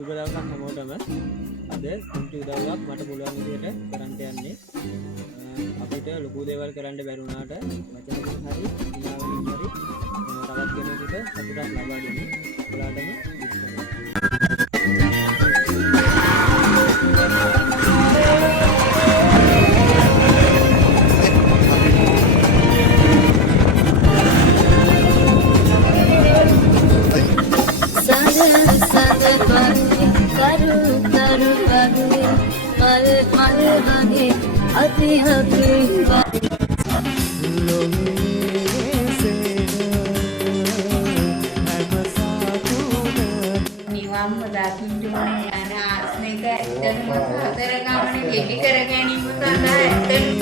උදව්වක් හැමෝටම අද කුංචි උදව්වක් මට පුළුවන් විදිහට කරන්න යන්නේ අපිට ලොකු දේවල් කරන්න බැරි වුණාට වචනකින් හරි ක්‍රියාවලින් හරි තවත් කෙනෙකුට සතුටක් ලබා දෙන්න ඔයාලටම නිවම්ම දකින්න ඕනේ යන ආස්මික ඇත්තම හතර ගමන ගෙලි කර ගැනීම සඳහා ඇත්තම